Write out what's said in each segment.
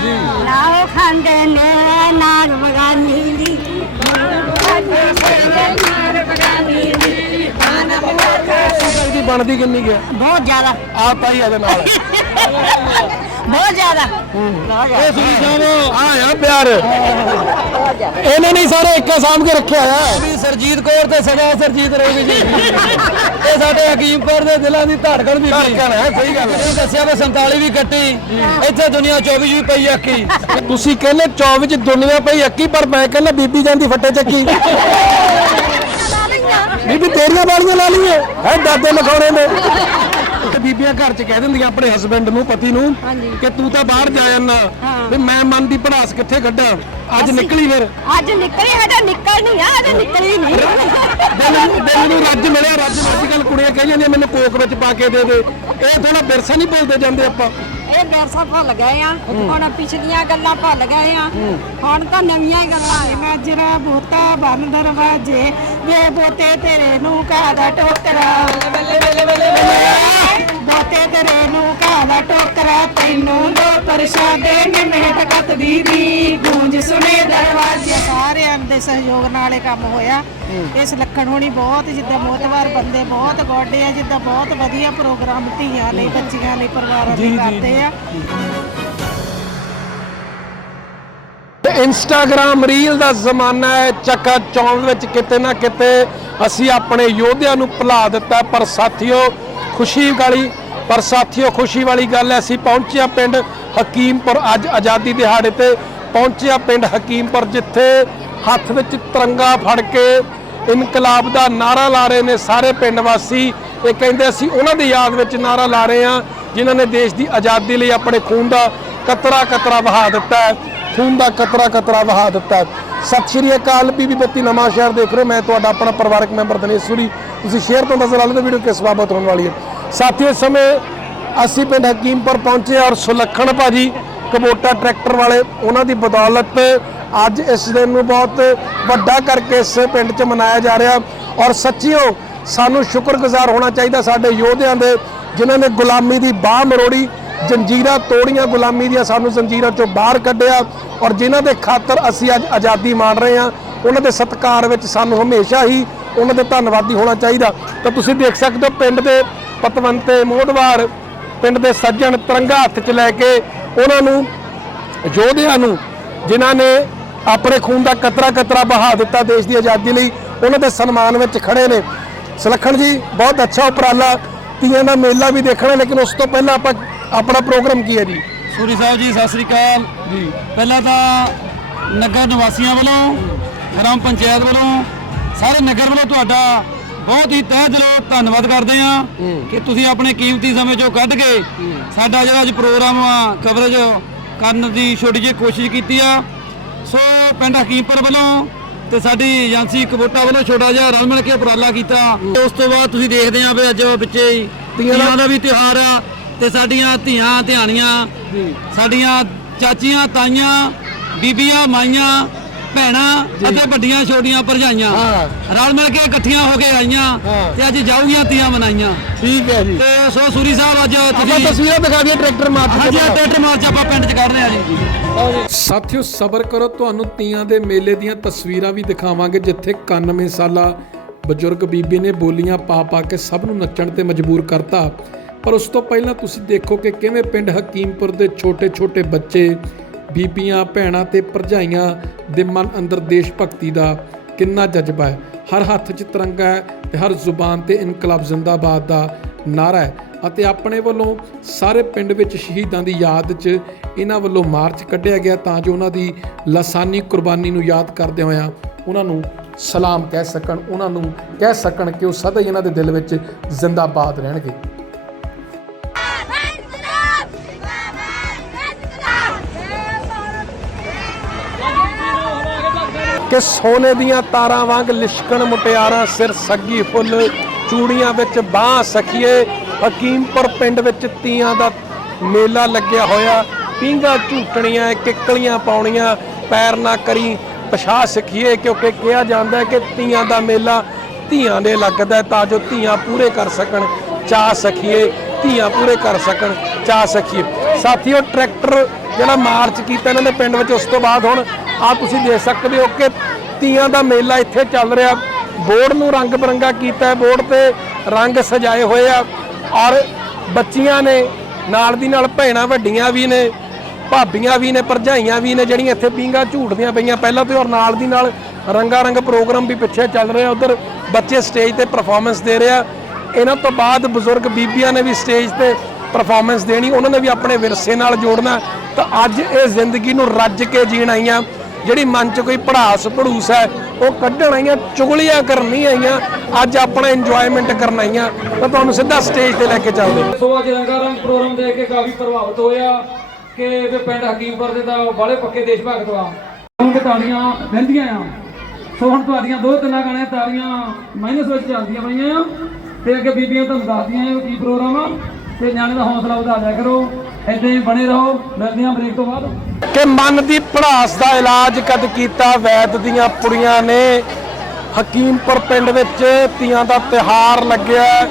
ਨਾ ਉਹ ਖਾਂਦੇ ਨੇ ਨਾਗ ਬਗਾਨੀ ਦੀ। ਬਣਦੀ ਕਿੰਨੀ ਗਿਆ ਬਹੁਤ ਜ਼ਿਆਦਾ। ਆ ਪਾਈ ਇਹਦੇ ਨਾਲ ਬਹੁਤ ਜ਼ਿਆਦਾ। ਇਹ ਸੁਣੀ ਸਾਹਿਬ ਆ ਆ ਪਿਆਰ। ਇਹਨੇ ਨਹੀਂ ਸਾਰੇ ਇੱਕੇ ਸਾਂਭ ਕੇ ਰੱਖਿਆ ਆ ਵੀ ਸਰਜੀਤ ਕੌਰ ਤੇ ਸਦਾ ਸਰਜੀਤ ਰਹੇਗੀ ਜੀ। ਇਹ ਸਾਡੇ ਹਕੀਮ ਕੌਰ ਦੇ ਦਿਲਾਂ ਦੀ ਧੜਕਣ ਵੀ ਧੜਕਣ ਹੈ ਸਹੀ ਗੱਲ ਹੈ। ਦੱਸਿਆ ਵਾ 47 ਵੀ ਕੱਟੀ। ਇੱਥੇ ਦੁਨੀਆ 24 ਵੀ ਪਈ ਅੱਕੀ। ਤੁਸੀਂ ਕਹਿੰਦੇ 24 ਚ ਦੁਨੀਆ ਪਈ ਅੱਕੀ ਪਰ ਮੈਂ ਕਹਿੰਦਾ ਬੀਬੀ ਜਾਂਦੀ ਫੱਟੇ ਚੱਕੀ ਬੀਬੀ ਤੇਰੀਆਂ ਵਾਲੀਆਂ ਲਾ ਲਈਏ ਹੈ ਦਾਦੇ ਮਖੌੜੇ ਨੇ। ਬੀਬੀਆਂ ਘਰ ਚ ਕਹਿ ਦਿੰਦੀਆਂ ਆਪਣੇ ਹਸਬੰਡ ਨੂੰ ਪਤੀ ਨੂੰ ਕਿ ਤੂੰ ਤਾਂ ਬਾਹਰ ਜਾ ਜਾਣਾ ਵੀ ਮੈਂ ਮਨ ਦੀ ਭੜਾਸ ਕਿੱਥੇ ਕੱਢਾਂ? ਅੱਜ ਨਿਕਲੀ ਫਿਰ। ਅੱਜ ਨਿਕਲੀ ਹੈ ਤਾਂ ਨਿਕਲ ਨਹੀਂ ਆ ਅਜੇ ਨਿਕਲੀ ਨਹੀਂ ਦਿਲ ਦਿਲ ਨੂੰ ਰੱਜ ਮਿਲਿਆ ਰੱਜ ਅੱਜ ਕੱਲ ਕੁੜੀਆਂ ਕਹੀ ਜਾਂਦੀਆਂ ਮੈਨੂੰ ਕੋਕ ਵਿੱਚ ਪਾ ਕੇ ਦੇ ਦੇ। ਇਹ ਥੋੜਾ ਵਿਰਸਾ ਨਹੀਂ ਭੁੱਲਦੇ ਜਾਂਦੇ ਆਪਾਂ। ਇਹ ਬੈਰਸਾ ਭੁੱਲ ਗਏ ਆ। ਹੁਣ ਪਿਛਲੀਆਂ ਗੱਲਾਂ ਭੁੱਲ ਗਏ ਆ। ਹੁਣ ਤਾਂ ਨਵੀਆਂ ਹੀ ਗੱਲਾਂ ਆ ਗਾਜਰਾ ਬੋਤਾ ਬੰਨ ਦਰਵਾਜੇ ਵੇ ਬੋਤੇ ਤੇਰੇ ਨੂੰ ਕਾਦਾ ਟੋਕਰਾ? ਬੋਤੇ ਤੇਰੇ ਨੂੰ ਕਾਦਾ ਟੋਕਰਾ ਤੈਨੂੰ ਦੋ ਪ੍ਰਸ਼ਾਦੇ ਨੇ ਮਿਹਨਤ ਕੱਤਦੀ ਦੀ। ਗੂੰਜ ਸੁਨੇ ਦਰਵਾਜ਼ੇ। ਸਾਰਿਆਂ ਦੇ ਸਹਿਯੋਗ ਨਾਲ ਇਹ ਕੰਮ ਹੋਇਆ। ਇਸ ਲੱਖਣ ਹੋਣੀ ਬਹੁਤ ਜਿੱਦਾਂ ਮੋਤਵਾਰ ਬੰਦੇ ਬਹੁਤ ਗੋਡੇ ਆ ਜਿੱਦਾਂ ਬਹੁਤ ਵਧੀਆ ਪ੍ਰੋਗਰਾਮ ਧੀਆਂ ਲਈ ਬੱਚੀਆਂ ਲਈ ਪਰਿਵਾਰਾਂ ਲਈ ਕਰਦੇ ਆ। ਇੰਸਟਾਗ੍ਰam ਰੀਲ ਦਾ ਜ਼ਮਾਨਾ ਹੈ ਚੱਕਾ ਚੌਂਕ ਵਿੱਚ ਕਿਤੇ ਨਾ ਕਿਤੇ ਅਸੀਂ ਆਪਣੇ ਯੋਧਿਆਂ ਨੂੰ ਭੁਲਾ ਦਿੱਤਾ। ਪਰ ਸਾਥੀਓ ਖੁਸ਼ੀ ਵਾਲੀ, ਪਰ ਸਾਥੀਓ ਖੁਸ਼ੀ ਵਾਲੀ ਗੱਲ ਹੈ, ਅਸੀਂ ਪਹੁੰਚਿਆ ਪਿੰਡ ਹਕੀਮਪੁਰ, ਅੱਜ ਆਜ਼ਾਦੀ ਦਿਹਾੜੇ ਤੇ ਪਹੁੰਚਿਆ ਪਿੰਡ ਹਕੀਮਪੁਰ, ਜਿੱਥੇ ਹੱਥ ਵਿੱਚ ਤਿਰੰਗਾ ਫੜ ਕੇ ਇਨਕਲਾਬ ਦਾ ਨਾਰਾ ਲਾ ਰਹੇ ਨੇ ਸਾਰੇ ਪਿੰਡ ਵਾਸੀ। ਇਹ ਕਹਿੰਦੇ ਅਸੀਂ ਉਹਨਾਂ ਦੀ ਯਾਦ ਵਿੱਚ ਨਾਰਾ ਲਾ ਰਹੇ ਹਾਂ, ਜਿਨ੍ਹਾਂ ਨੇ ਦੇਸ਼ ਦੀ ਆਜ਼ਾਦੀ ਲਈ ਆਪਣੇ ਖੂਨ ਦਾ ਕਤਰਾ ਕਤਰਾ ਵਹਾ ਦਿੱਤਾ ਹੈ। ਖੂਨ ਦਾ ਕਤਰਾ ਕਤਰਾ ਵਹਾ ਦਿੱਤਾ ਹੈ। ਸਤਿ ਸ਼੍ਰੀ ਅਕਾਲ, ਬੀਬੀ ਬੱਤੀ ਨਵਾਂ ਸ਼ਹਿਰ ਦੇਖ ਰਹੇ ਹੋ। ਮੈਂ ਤੁਹਾਡਾ ਆਪਣਾ ਪਰਿਵਾਰਕ ਮੈਂਬਰ ਦਿਨੇਸ਼ ਸੂਰੀ। ਤੁਸੀਂ ਸ਼ੇਅਰ ਤੋਂ ਨਜ਼ਰ ਆਲੇ ਵੀਡੀਓ ਕਿਸ ਬਾਬਤ ਹੋਣ ਵਾਲੀ ਹੈ। ਸਾਥੀਓ, ਇਸ ਸਮੇਂ ਅਸੀਂ ਪਿੰਡ ਹਕੀਮਪੁਰ ਪਹੁੰਚੇ ਔਰ ਸੁਲੱਖਣ ਭਾਜੀ ਕਬੋਟਾ ਟਰੈਕਟਰ ਵਾਲੇ, ਉਹਨਾਂ ਦੀ ਬਦੌਲਤ ਅੱਜ ਇਸ ਦਿਨ ਨੂੰ ਬਹੁਤ ਵੱਡਾ ਕਰਕੇ ਇਸ ਪਿੰਡ 'ਚ ਮਨਾਇਆ ਜਾ ਰਿਹਾ। ਔਰ ਸੱਚੀਓ, ਸਾਨੂੰ ਸ਼ੁਕਰਗੁਜ਼ਾਰ ਹੋਣਾ ਚਾਹੀਦਾ ਸਾਡੇ ਯੋਧਿਆਂ ਦੇ, ਜਿਨ੍ਹਾਂ ਨੇ ਗੁਲਾਮੀ ਦੀ ਬਾਹ ਮਰੋੜੀ, ਜੰਜੀਰਾਂ ਤੋੜੀਆਂ ਗੁਲਾਮੀ ਦੀਆਂ ਸਾਨੂੰ ਜੰਜੀਰਾਂ ਚੋਂ ਬਾਹਰ ਕੱਢਿਆ। ਔਰ ਜਿਨ੍ਹਾਂ ਦੇ ਖਾਤਰ ਅਸੀਂ ਅੱਜ ਆਜ਼ਾਦੀ ਮਾਣ ਰਹੇ ਹਾਂ, ਉਹਨਾਂ ਦੇ ਸਤਿਕਾਰ ਵਿੱਚ ਸਾਨੂੰ ਹਮੇਸ਼ਾ ਹੀ ਉਹਨਾਂ ਦੇ ਧੰਨਵਾਦੀ ਹੋਣਾ ਚਾਹੀਦਾ। ਤਾਂ ਤੁਸੀਂ ਦੇਖ ਸਕਦੇ ਹੋ, ਪਿੰਡ ਦੇ ਪਤਵੰਤੇ ਮੋਹਦਵਾਰ ਪਿੰਡ ਦੇ ਸੱਜਣ ਤਿਰੰਗਾ ਹੱਥ 'ਚ ਲੈ ਕੇ ਉਹਨਾਂ ਨੂੰ ਯੋਧਿਆਂ ਨੂੰ ਜਿਨ੍ਹਾਂ ਨੇ ਆਪਣੇ ਖੂਨ ਦਾ ਕਤਰਾ ਕਤਰਾ ਬਹਾ ਦਿੱਤਾ ਦੇਸ਼ ਦੀ ਆਜ਼ਾਦੀ ਲਈ ਉਹਨਾਂ ਦੇ ਸਨਮਾਨ ਵਿੱਚ ਖੜੇ ਨੇ। ਸੁਲੱਖਣ ਜੀ ਬਹੁਤ ਅੱਛਾ ਉਪਰਾਲਾ। ਤੀਆਂ ਦਾ ਮੇਲਾ ਵੀ ਦੇਖਣਾ ਲੇਕਿਨ ਉਸ ਤੋਂ ਪਹਿਲਾਂ ਆਪਾਂ ਆਪਣਾ ਪ੍ਰੋਗਰਾਮ ਕੀ ਹੈ ਜੀ? ਸੂਰੀ ਸਾਹਿਬ ਜੀ ਸਤਿ ਸ੍ਰੀ ਅਕਾਲ। ਜੀ। ਪਹਿਲਾਂ ਤਾਂ ਨਗਰ ਨਿਵਾਸੀਆਂ ਵੱਲੋਂ ਗ੍ਰਾਮ ਪੰਚਾਇਤ ਵੱਲੋਂ ਸਾਰੇ ਨਗਰ ਵੱਲੋਂ ਤੁਹਾਡਾ ਬਹੁਤ ਹੀ ਤਹਿ ਦਿਲੋਂ ਧੰਨਵਾਦ ਕਰਦੇ ਹਾਂ ਕਿ ਤੁਸੀਂ ਆਪਣੇ ਕੀਮਤੀ ਸਮੇਂ ਚੋਂ ਕੱਢ ਕੇ ਸਾਡਾ ਜਿਹੜਾ ਅੱਜ ਪ੍ਰੋਗਰਾਮ ਆ ਕਵਰੇਜ ਕਰਨ ਦੀ ਛੋਟੀ ਜਿਹੀ ਕੋਸ਼ਿਸ਼ ਕੀਤੀ ਆ। ਸੋ ਪਿੰਡ ਹਕੀਮਪੁਰ ਵੱਲੋਂ ਤੇ ਸਾਡੀ ਏਜੰਸੀ ਕਬੋਟਾ ਵੱਲੋਂ ਛੋਟਾ ਜਿਹਾ ਰਲ ਮਿਲ ਕੇ ਉਪਰਾਲਾ ਕੀਤਾ। ਉਸ ਤੋਂ ਬਾਅਦ ਤੁਸੀਂ ਦੇਖਦੇ ਆ ਵੀ ਅੱਜ ਵਿੱਚੇ ਹੀ ਤੀਆਂ ਦਾ ਵੀ ਤਿਉਹਾਰ ਆ ਤੇ ਸਾਡੀਆਂ ਧੀਆਂ ਧਿਆਣੀਆਂ ਸਾਡੀਆਂ ਚਾਚੀਆਂ ਤਾਈਆਂ ਬੀਬੀਆਂ ਮਾਈਆਂ ਭੈਣਾਂ ਅਤੇ ਵੱਡੀਆਂ ਛੋਟੀਆਂ ਭਰਜਾਈਆਂ। ਹਾਂ। ਰਲ ਮਿਲ ਕੇ ਇਕੱਠੀਆਂ ਹੋ ਕੇ ਆਈਆਂ ਹਾਂ। ਤੇ ਅੱਜ ਜਾਊਗੀਆਂ ਤੀਆਂ ਮਨਾਈਆਂ। ਠੀਕ ਹੈ ਜੀ। ਤੇ ਸੋ ਸੂਰੀ ਸਾਹਿਬ ਅੱਜ ਆਪਾਂ ਤੁਸੀਂ ਤਸਵੀਰਾਂ ਦਿਖਾ ਦਈਏ ਟਰੈਕਟਰ ਮਾਰਚ ਅੱਜ ਇਹ ਟਰੈਕਟਰ ਮਾਰਚ ਆਪਾਂ ਪਿੰਡ 'ਚ ਕੱਢ ਰਹੇ ਆ ਜੀ। ਸਾਥੀਓ ਸਬਰ ਕਰੋ ਤੁਹਾਨੂੰ ਤੀਆਂ ਦੇ ਮੇਲੇ ਦੀਆਂ ਤਸਵੀਰਾਂ ਵੀ ਦਿਖਾਵਾਂਗੇ ਜਿੱਥੇ 91 ਸਾਲਾ ਬਜ਼ੁਰਗ ਬੀਬੀ ਨੇ ਬੋਲੀਆਂ ਪਾ ਪਾ ਕੇ ਸਭ ਨੂੰ ਨੱਚਣ ਤੇ ਮਜਬੂਰ ਕਰਤਾ। ਪਰ ਉਸ ਤੋਂ ਪਹਿਲਾਂ ਤੁਸੀਂ ਦੇਖੋ ਕਿ ਕਿਵੇਂ ਪਿੰਡ ਹਕੀਮਪੁਰ ਦੇ ਛੋਟੇ-ਛੋਟੇ ਬੱਚੇ ਬੀਬੀਆਂ, ਭੈਣਾਂ ਤੇ ਭਰਜਾਈਆਂ ਦੇ ਮਨ ਅੰਦਰ ਦੇਸ਼ ਭਗਤੀ ਦਾ ਕਿੰਨਾ ਜਜ਼ਬਾ ਹੈ। ਹਰ ਹੱਥ 'ਚ ਤਿਰੰਗਾ ਹੈ ਤੇ ਹਰ ਜ਼ੁਬਾਨ ਤੇ ਇਨਕਲਾਬ ਜ਼ਿੰਦਾਬਾਦ ਦਾ ਨਾਰਾ ਹੈ ਅਤੇ ਆਪਣੇ ਵੱਲੋਂ ਸਾਰੇ ਪਿੰਡ ਵਿੱਚ ਸ਼ਹੀਦਾਂ ਦੀ ਯਾਦ 'ਚ ਇਹਨਾਂ ਵੱਲੋਂ ਮਾਰਚ ਕੱਢਿਆ ਗਿਆ ਤਾਂ ਜੋ ਉਹਨਾਂ ਦੀ ਲਸਾਨੀ ਕੁਰਬਾਨੀ ਨੂੰ ਯਾਦ ਕਰਦੇ ਹੋਇਆਂ ਉਹਨਾਂ ਨੂੰ ਸਲਾਮ ਕਹਿ ਸਕਣ, ਉਹਨਾਂ ਨੂੰ ਕਹਿ ਸਕਣ ਕਿ ਉਹ ਸਦਾ ਹੀ ਇਹਨਾਂ ਦੇ ਦਿਲ ਵਿੱਚ ਜ਼ਿੰਦਾਬਾਦ ਰਹਿਣਗੇ। ਕਿ ਸੋਨੇ ਦੀਆਂ ਤਾਰਾਂ ਵਾਂਗ ਲਿਸ਼ਕਣ ਮੁਟਿਆਰਾਂ ਸਿਰ ਸੱਗੀ ਫੁੱਲ, ਚੂੜੀਆਂ ਵਿੱਚ ਬਾਹ ਸਖੀਏ। ਹਕੀਮਪੁਰ ਪਿੰਡ ਵਿੱਚ ਤੀਆਂ ਦਾ ਮੇਲਾ ਲੱਗਿਆ ਹੋਇਆ। ਪੀਂਘਾਂ ਝੂਟਣੀਆਂ, ਕਿੱਕਲੀਆਂ ਪਾਉਣੀਆਂ, ਪੈਰ ਨਾ ਕਰੀ ਪਛਾ ਸਖੀਏ, ਕਿਉਂਕਿ ਕਿਹਾ ਜਾਂਦਾ ਕਿ ਤੀਆਂ ਦਾ ਮੇਲਾ ਧੀਆਂ ਦੇ ਲੱਗਦਾ ਤਾਂ ਜੋ ਧੀਆਂ ਪੂਰੇ ਕਰ ਸਕਣ, ਚਾਹ ਸਖੀਏ। ਧੀਆਂ ਪੂਰੇ ਕਰ ਸਕਣ, ਚਾਹ ਸਖੀਏ। ਸਾਥੀਓ, ਟਰੈਕਟਰ ਜਿਹੜਾ ਮਾਰਚ ਕੀਤਾ ਇਹਨਾਂ ਦੇ ਪਿੰਡ ਵਿੱਚ, ਉਸ ਤੋਂ ਬਾਅਦ ਹੁਣ ਆ ਤੁਸੀਂ ਦੇਖ ਸਕਦੇ ਹੋ ਕਿ ਤੀਆਂ ਦਾ ਮੇਲਾ ਇੱਥੇ ਚੱਲ ਰਿਹਾ। ਬੋਰਡ ਨੂੰ ਰੰਗ ਬਰੰਗਾ ਕੀਤਾ ਬੋਰਡ ਤੇ ਰੰਗ ਸਜਾਏ ਹੋਏ ਆ ਔਰ ਬੱਚੀਆਂ ਨੇ, ਨਾਲ ਦੀ ਨਾਲ ਭੈਣਾਂ ਵੱਡੀਆਂ ਵੀ ਨੇ, ਭਾਬੀਆਂ ਵੀ ਨੇ, ਭਰਜਾਈਆਂ ਵੀ ਨੇ, ਜਿਹੜੀਆਂ ਇੱਥੇ ਪੀਂਘਾਂ ਝੂਟਦੀਆਂ ਪਈਆਂ ਪਹਿਲਾਂ ਤੇ ਔਰ ਨਾਲ ਦੀ ਨਾਲ ਰੰਗਾ ਰੰਗ ਪ੍ਰੋਗਰਾਮ ਵੀ ਪਿੱਛੇ ਚੱਲ ਰਿਹਾ। ਉਧਰ ਬੱਚੇ ਸਟੇਜ ਤੇ ਪਰਫਾਰਮੈਂਸ ਦੇ ਰਿਹਾ। ਇਹਨਾਂ ਤੋਂ ਬਾਅਦ ਬਜ਼ੁਰਗ ਬੀਬੀਆਂ ਨੇ ਵੀ ਸਟੇਜ ਤੇ ਪਰਫਾਰਮੈਂਸ ਦੇਣੀ, ਉਹਨਾਂ ਨੇ ਵੀ ਆਪਣੇ ਵਿਰਸੇ ਨਾਲ ਜੋੜਨਾ। ਤਾਂ ਅੱਜ ਇਹ ਜ਼ਿੰਦਗੀ ਨੂੰ ਰੱਜ ਕੇ ਜੀਣ ਆਈਆਂ। ਜਿਹੜੀ ਮਨ 'ਚ ਕੋਈ ਪੜਾਸ ਪੜੂਸ ਹੈ, ਉਹ ਕੱਢਣ ਆਈਆਂ, ਚੁਗਲੀਆਂ ਕਰਨ ਨਹੀਂ ਆਈਆਂ। ਅੱਜ ਆਪਣਾ ਇੰਜੋਇਮੈਂਟ ਕਰਨ ਆਈਆਂ। ਤਾਂ ਤੁਹਾਨੂੰ ਸਿੱਧਾ ਸਟੇਜ ਤੇ ਲੈ ਕੇ ਚੱਲਦੇ ਸੋ ਅੱਜ ਰੰਗਾਰੰਗ ਪ੍ਰੋਗਰਾਮ ਦੇਖ ਕੇ ਕਾਫੀ ਪ੍ਰਭਾਵਿਤ ਹੋਇਆ। ਕਿ ਇਹ ਪਿੰਡ ਹਕੀਮਪੁਰ ਦੇ ਤਾਂ ਬਾਲੇ ਪੱਕੇ ਦੇਸ਼ ਭਗਤ ਆ ਹੁਣ ਕਿ ਤਾਲੀਆਂ ਆ। ਸੋ ਹੁਣ ਤੁਹਾਡੀਆਂ ਦੋ ਤਿੰਨਾਂ ਗਾਣੇ ਤਾਲੀਆਂ ਮਾਈਨਸ ਵਿੱਚ ਚੱਲਦੀਆਂ ਪਈਆਂ ਆ। ਤੇ ਅੱਗੇ ਬੀਬੀਆਂ ਤੁਹਾਨੂੰ ਦੱਸਦੀਆਂ ਕੀ ਪ੍ਰੋਗਰਾਮ ਆ। ਤੇ ਨਿਆਣੇ ਦਾ ਹੌਸਲਾ ਵਧਾ ਦਿਆ ਕਰੋ। ਏਦਾਂ ਹੀ ਬਣੇ ਰਹੋ। ਮਿਲਦੇ ਹਾਂ ਬ੍ਰੇਕ ਤੋਂ ਬਾਅਦ। ਕਿ ਮਨ ਦੀ ਭੜਾਸ ਦਾ ਇਲਾਜ ਕਦ ਕੀਤਾ ਵੈਦ ਦੀਆਂ ਪੁੜੀਆਂ ਨੇ? ਹਕੀਮਪੁਰ ਪਿੰਡ ਵਿੱਚ ਤੀਆਂ ਦਾ ਤਿਹਾਰ ਲੱਗਿਆ।